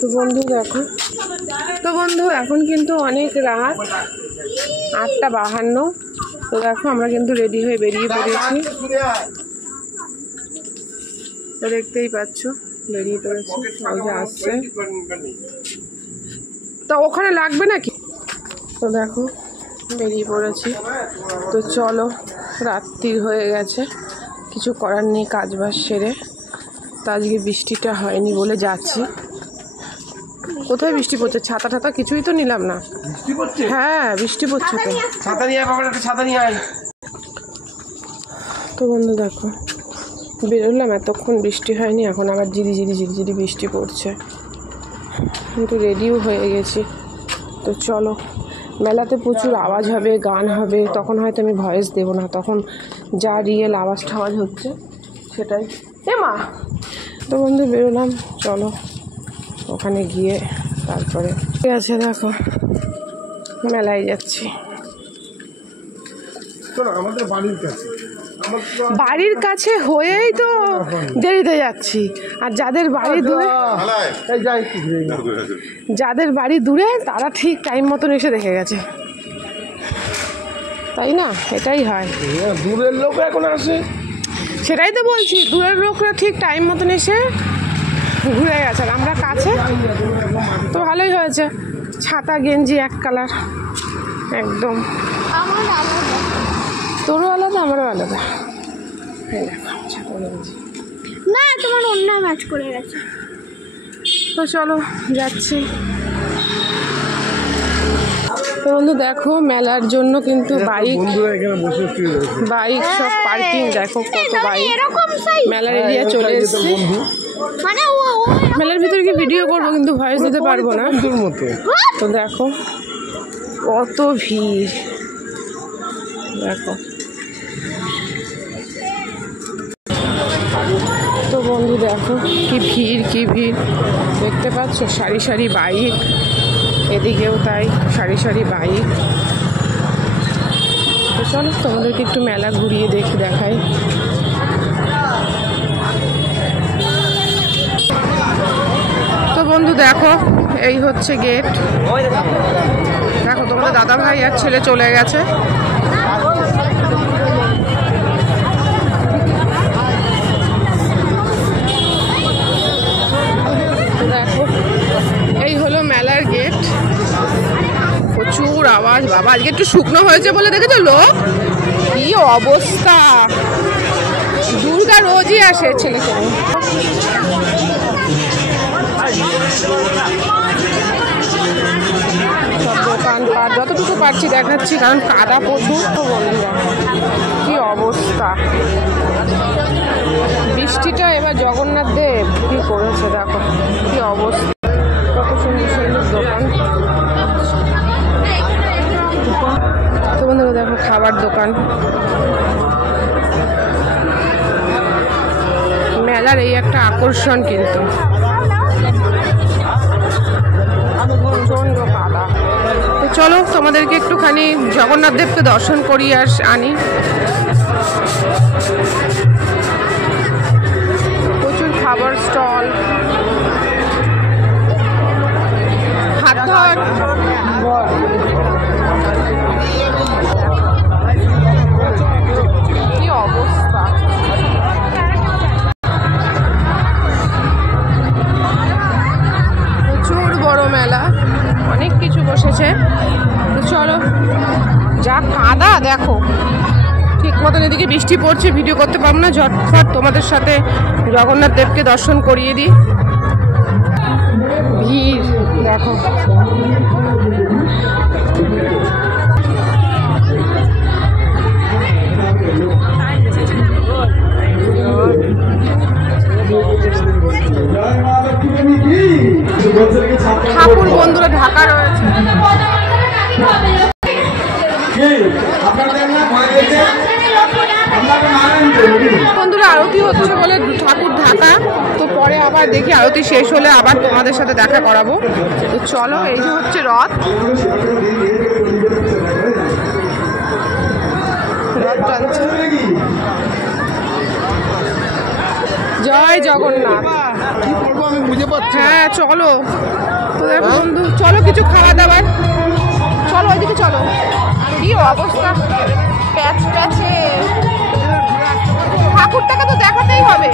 তো বন্ধু দেখো, তো বন্ধু এখন কিন্তু অনেক রাত, 8:52। তো দেখো আমরা কিন্তু রেডি হয়ে বেরিয়ে পড়েছি, তো দেখতেই পাচ্ছ বেরিয়ে পড়েছি, ওই যে আসছে। তো ওখানে লাগবে নাকি? তো দেখো বেরিয়ে পড়েছি। তো চলো, রাত্রি হয়ে গেছে, কিছু করার নেই, কাজ বাজ সেরে। তো আজকে বৃষ্টিটা হয়নি বলে যাচ্ছি। কোথায় বৃষ্টি পড়ছে? ছাতা টাতা কিছুই তো নিলাম না। বৃষ্টি পড়ছে? হ্যাঁ বৃষ্টি পড়ছে তো। ছাতা নিয়ে আয় বাবা, একটা ছাতা নিয়ে আয়। তো বন্ধু দেখো বেরোলাম, এতক্ষণ বৃষ্টি হয়নি, এখন আবার ঝিরি বৃষ্টি পড়ছে। কিন্তু রেডিও হয়ে গেছি। তো চলো, মেলাতে প্রচুর আওয়াজ হবে, গান হবে, তখন হয়তো আমি ভয়েস দেবো না, তখন যা রিয়েল আওয়াজ ঠাওয়াজ হচ্ছে সেটাই। মা, তো বন্ধু বেরোলাম, চলো ওখানে গিয়ে তারপরে। ঠিক আছে, দেখো মেলায় যাচ্ছি। আমাদের বাড়ির কাছে হয়েই তো দেরিতে যাচ্ছি, আর যাদের বাড়ি দূরে তারা ঠিক টাইম মতন এসে দেখে গেছে, তাই না? এটাই হয়, দূরের লোক এখন আসে। সেটাই তো বলছি, দূরের লোকরা ঠিক টাইম মতন এসে ঘুরে গেছে, আর আমরা কাছে। তো ভালোই হয়েছে, ছাতা গেঞ্জি এক কালার একদম। তোরও আলাদা, আমারও আলাদা। না, তোমার অন্য ম্যাচ করে গেছে। তো চলো যাচ্ছি। তো বন্ধু দেখো মেলার জন্য কিন্তু বাইক সব পার্কিং, দেখো কত বাইক। মেলার এরিয়া চলে এসেছি। মেলার ভিতরে কি ভিডিও করবো, কিন্তু ভয়েস দিতে পারবো না। তো দেখো কত ভিড়, দেখো। তো বন্ধু দেখো কি ভিড় দেখতে পাচ্ছ, সারি সারি বাইক, এদিকেও তাই সারি সারি বাইক। তো চলো তোমাদেরকে একটু মেলা ঘুরিয়ে দেখাই। তো বন্ধু দেখো এই হচ্ছে গেট, দেখো তোমাদের দাদা ভাই আর ছেলে চলে গেছে। দেখো এই হলো মেলার গেট, প্রচুর আওয়াজ। বাবা আজকে একটু শুকনো হয়েছে বলে দেখেছো লোক, কি অবস্থা। দুর্গা রোজই আসে ছেলে ছেলে। সব দোকানপাট যতটুকু পারছি দেখাচ্ছি, কারণ কাদা প্রচুর। তো বন্ধুরা কি অবস্থা, বৃষ্টিটা এবার জগন্নাথ দেব কি করেছে, দেখো কি অবস্থা। কত সুন্দর সুন্দর দোকান। তো বন্ধুরা দেখো খাবার দোকান। মেলার এই একটা আকর্ষণ, কিন্তু প্রচন্ড কাদা। তো চলো তোমাদেরকে একটুখানি জগন্নাথ দেবকে দর্শন করিয়ে আনি। প্রচুর খাবার স্টল, হাত ধর, কি অবস্থা। প্রচুর বড় মেলা, অনেক কিছু বসেছে। তো চলো, যা কাদা দেখো, ঠিক মতন এদিকে বৃষ্টি পড়ছে, ভিডিও করতে পারবো না, ঝটফট তোমাদের সাথে জগন্নাথ দেবকে দর্শন করিয়ে দিই। ভিড় দেখো, ঠাকুর বন্ধুরা ঢাকা রয়েছে। বন্ধুরা আরতি হচ্ছে বলে ঠাকুর ঢাকা। তো পরে আবার দেখি আরতি শেষ হলে আবার তোমাদের সাথে দেখা করাবো। তো চলো, এই যে হচ্ছে রথ টানছে। জয় জগন্নাথ। কি করবো আমি বুঝে পাচ্ছি না। হ্যাঁ চলো তোদের বন্ধু, চলো কিছু খাওয়া দাবার, চলো ওইদিকে চলো। কি অবস্থা, প্যাচ প্যাচে। ঠাকুরটাকে তো দেখাতেই হবে।